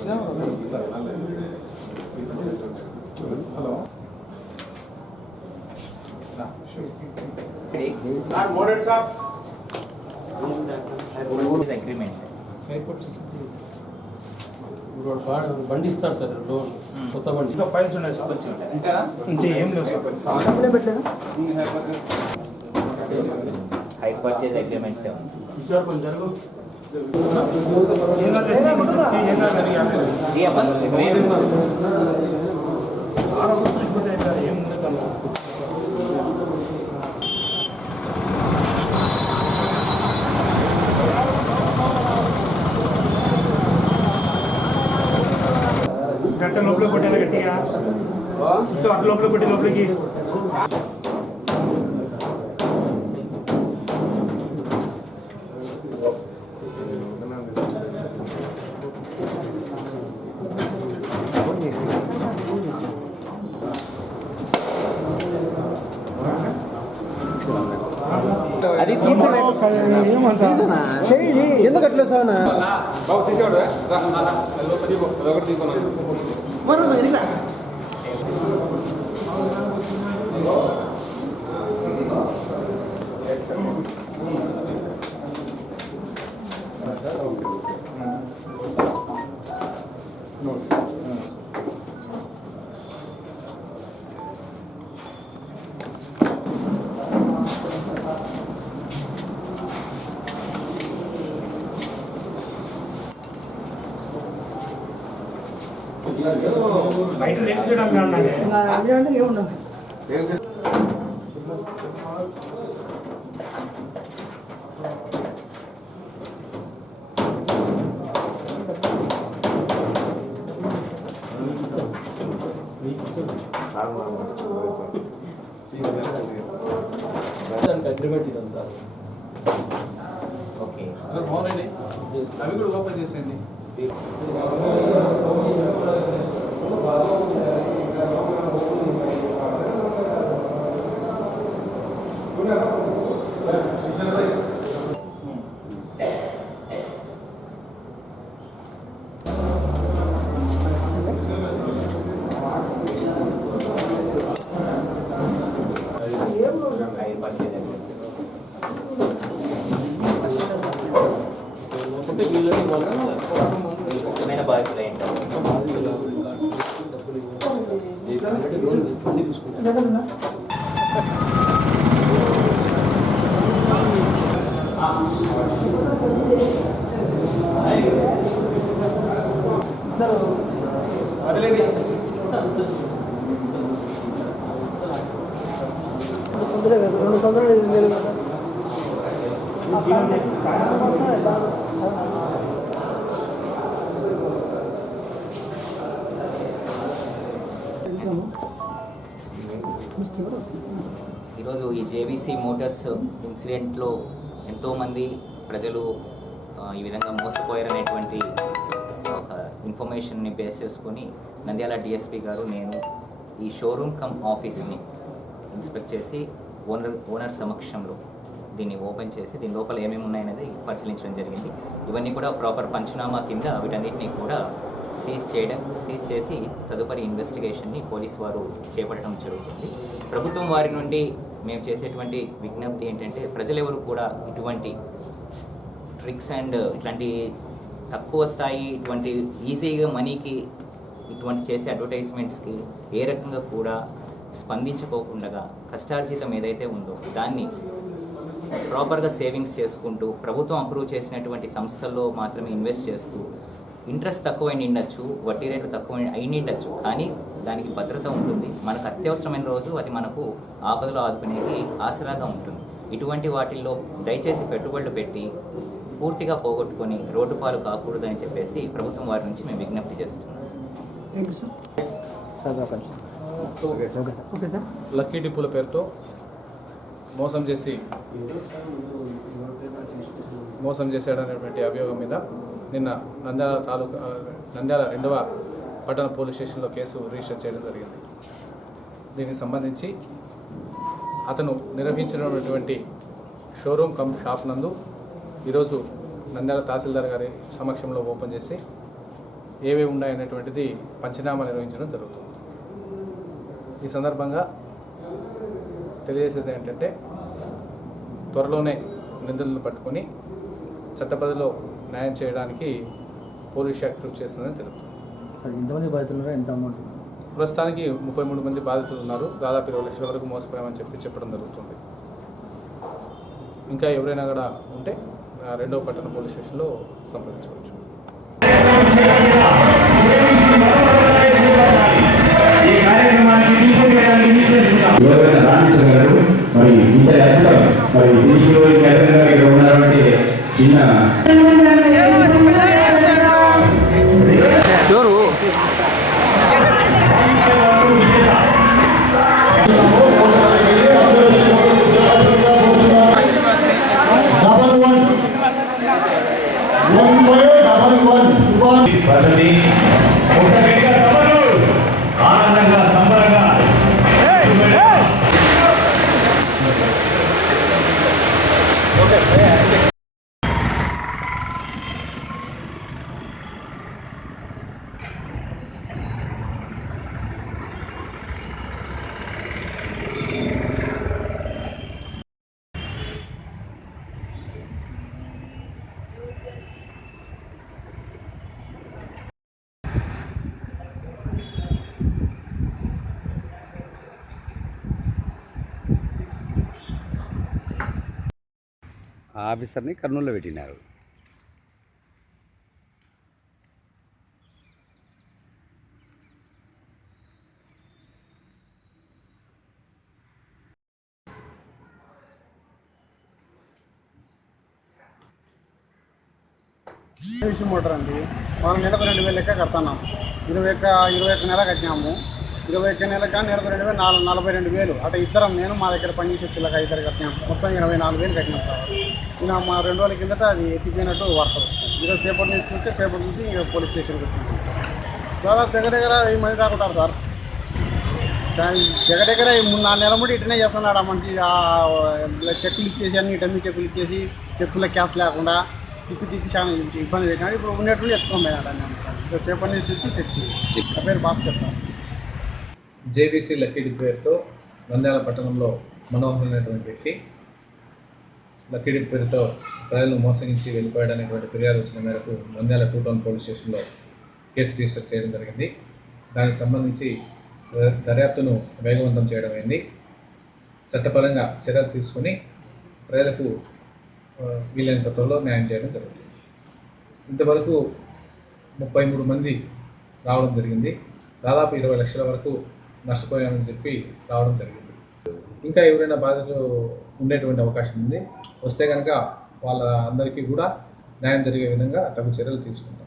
Hello మోడెడ్ sir agreement బండి ఇస్తారు sir loan కొత్త బండి ఇంకా ఫైల్స్ ఉన్నాయి సార్ ఇంకా ఏం లేవు sir high purchase agreements sir కొంచెం జరుగు గంట లోపల కొట్టాను గట్టిగా అటు లోపల కొట్టి లోపలికి అది ఎందుకు అట్లా సార్ బాబు తీసేవాడు బయట లేకపోతే ఏముండదు అగ్రిమెంట్ ఇదంతా ఓకే అవునండి అవి కూడా ఓపెన్ చేసేయండి హై పర్చేజ్ ముఖ్యమైన బాధ్యత అదేలేండి ఈరోజు ఈ జేబీసీ మోటార్స్ ఇన్సిడెంట్లో ఎంతోమంది ప్రజలు ఈ విధంగా మోసపోయారనేటువంటి ఒక ఇన్ఫర్మేషన్ని బేస్ చేసుకొని నంద్యాల డిఎస్పీ గారు నేను ఈ షోరూమ్ కమ్ ఆఫీస్ని ఇన్స్పెక్ట్ చేసి ఓనర్ సమక్షంలో దీన్ని ఓపెన్ చేసి దీని లోపల ఏమేమి ఉన్నాయనేది పరిశీలించడం జరిగింది. ఇవన్నీ కూడా ప్రాపర్ పంచనామా కింద వీటన్నిటినీ కూడా సీజ్ చేసి తదుపరి ఇన్వెస్టిగేషన్ని పోలీస్ వారు చేపట్టడం జరుగుతుంది. ప్రభుత్వం వారి నుండి మేము చేసేటువంటి విజ్ఞప్తి ఏంటంటే ప్రజలెవరు కూడా ఇటువంటి ట్రిక్స్ అండ్ ఇట్లాంటి తక్కువ స్థాయి ఇటువంటి ఈజీగా మనీకి ఇటువంటి చేసే అడ్వర్టైజ్మెంట్స్కి ఏ రకంగా కూడా స్పందించుకోకుండా కష్టార్జితం ఏదైతే ఉందో దాన్ని ప్రాపర్గా సేవింగ్స్ చేసుకుంటూ ప్రభుత్వం అప్రూవ్ చేసినటువంటి సంస్థల్లో మాత్రమే ఇన్వెస్ట్ చేస్తూ ఇంట్రెస్ట్ తక్కువైన ఉండొచ్చు, వడ్డీ రేట్లు తక్కువ అయినచ్చు, కానీ దానికి భద్రత ఉంటుంది. మనకు అత్యవసరమైన రోజు అది మనకు ఆపదలో ఆదుకునేది ఆసరాగా ఉంటుంది. ఇటువంటి వాటిల్లో దయచేసి పెట్టుబడులు పెట్టి పూర్తిగా పోగొట్టుకొని రోడ్డు పాలు కాకూడదని చెప్పేసి ప్రభుత్వం వారి నుంచి మేము విజ్ఞప్తి చేస్తున్నాం. లక్కీ డిప్పుల పేరుతో మోసం చేశాడనేటువంటి అభియోగం మీద నిన్న నంద్యాల 2వ పట్టణ పోలీస్ స్టేషన్లో కేసు రిజిస్టర్ చేయడం జరిగింది. దీనికి సంబంధించి అతను నిర్వహించినటువంటి షోరూమ్ కమ్ షాప్ నందు ఈరోజు నంద్యాల తహసీల్దార్ గారి సమక్షంలో ఓపెన్ చేసి ఏవేవి ఉన్నాయనేటువంటిది పంచనామా నిర్వహించడం జరుగుతుంది. ఈ సందర్భంగా తెలియజేసేది ఏంటంటే త్వరలోనే నిందితులను పట్టుకొని చట్టపరిధిలో న్యాయం చేయడానికి పోలీస్ శాఖ కృషి చేస్తుందని తెలుపుతుంది. ఎంతమంది బాధితులు ఉన్నారు, ఎంత అమౌంట్? ప్రస్తుతానికి 33 మంది బాధితులు ఉన్నారు. దాదాపు 20 లక్షల వరకు మోసపోయామని చెప్పడం జరుగుతుంది. ఇంకా ఎవరైనా కూడా ఉంటే 2వ పట్టణ పోలీస్ స్టేషన్లో సంప్రదించవచ్చు. మరి ఇంత మరి సిటీలో ఉన్నారంటే చిన్న ఆనందంగా సంబరంగా ఆఫీసర్ని కర్నూలులో పెట్టినారు. జేబీసీ మోటార్ అండి. మనం నెలకు 2,000 లెక్క కడతాం. 21 నెల కట్టినాము. 21 నెలకు కానీ నెలకు 2,000 42,000. అటు ఇద్దరం నేను మా దగ్గర పనిచేసే పిల్లగా ఇద్దరు కట్టినాం. మొత్తం 24,000 కట్టినాం సార్. ఈయన మా 2 రోజుల కిందట అది ఎత్తిపోయినట్టు వార్త వచ్చింది. ఈరోజు పేపర్ నుంచి చూస్తే పేపర్ చూసి ఇంకా పోలీస్ స్టేషన్కి వచ్చింది. దాదాపు దగ్గర 1000 మంది దాకా ఉంటారు సార్. దగ్గర 3-4 నెలల ముందు ఇటనే చేస్తున్నాడు ఆ మనిషి. చెక్కులు ఇచ్చేసి అన్ని డమ్మీ చెక్కులు ఇచ్చేసి చెక్కుల క్యాష్ లేకుండా తిప్పి చాలా ఇబ్బంది పెట్టినాడు. ఇప్పుడు ఉన్నట్టు ఎత్తుకోమన్నాడు. పేపర్ నుంచి వచ్చి తెచ్చి నా పేరు భాస్కర్ సార్. జేబీసీ లక్కీ పేరుతో నంద్యాల పట్టణంలో మనోహర్ అనేటువంటి వ్యక్తి లక్కీ పేరుతో ప్రజలను మోసగించి వెళ్ళిపోయాడనేటువంటి ఫిర్యాదు వచ్చిన మేరకు నంద్యాల 2 టౌన్ పోలీస్ స్టేషన్లో కేసు రిజిస్టర్ చేయడం జరిగింది. దానికి సంబంధించి దర్యాప్తును వేగవంతం చేయడం అయింది. చట్టపరంగా చర్యలు తీసుకొని ప్రజలకు వీలైనంత త్వరలో న్యాయం చేయడం జరుగుతుంది. ఇంతవరకు 33 మంది రావడం జరిగింది. దాదాపు 20 లక్షల వరకు నష్టపోయామని చెప్పి రావడం జరిగింది. ఇంకా ఎవరైనా బాధితులు ఉండేటువంటి అవకాశం ఉంది. వస్తే కనుక వాళ్ళ అందరికీ కూడా న్యాయం జరిగే విధంగా తగు చర్యలు తీసుకుంటాం.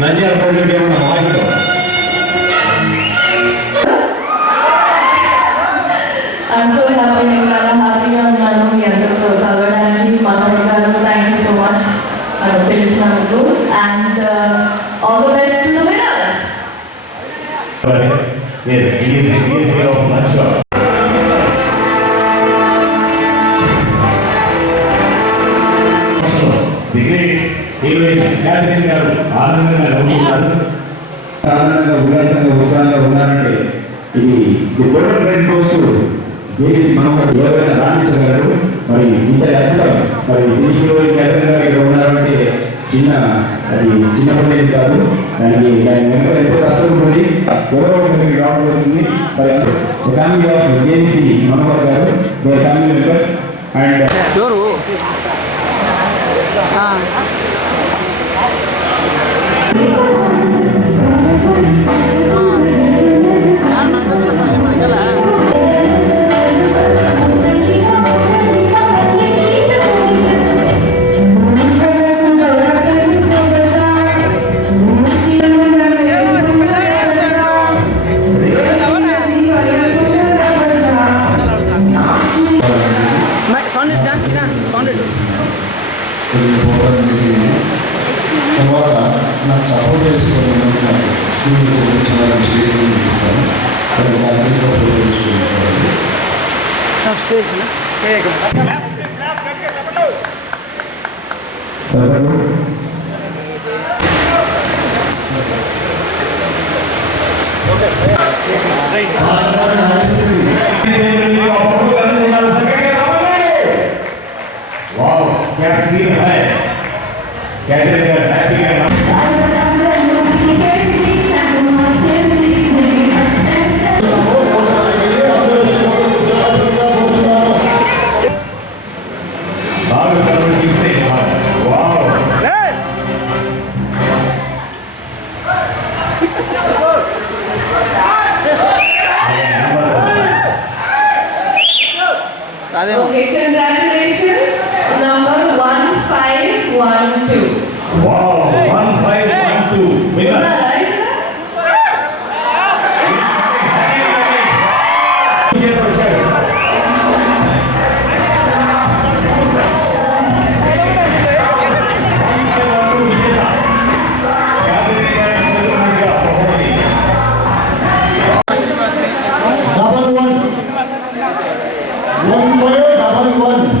నంద్యాల ప్రజలకు ఏమన్నా వాయిస్తాం. I'm so happy, నేను చాలా హ్యాపీగా ఉన్నాను మీ అందరితో కలవడానికి. Manohar garu, thank you so much పిలిచినందుకు. And all the best to the winners. Yes, it is a great way of nurture. The great heroine Catherine గారు ఆనందంగా నవ్వుతున్నారు. ఆనందంగా ఉల్లాసంగా ఉత్సాహంగా ఉన్నారంటే ఇది golden rain post JBC Manohar Rameshwara గారు మరి ఇంత అద్భుతం మరి హీరోయిన్ క్యాథరిన్ గారు ఇక్కడ ఉన్నారంటే అది చిన్నప్పటి కాదు, దానికి దాని వెనుక ఎంతో కష్టం పడి ఎవరో ఒకరికి రావడం జరుగుతుంది. మరి ఫ్యామిలీ ఆఫ్ జేబీసీ మనోహర్ గారు, ఫ్యామిలీ మెంబర్స్ అండ్ తర్వాత నాకు సపోర్ట్ చేసుకోవడం वाओ, क्या सीन है, कैटरिंग हैप्पी है। Okay, congratulations. Number 1512. Wow, 1512 winner. Double one. 1511.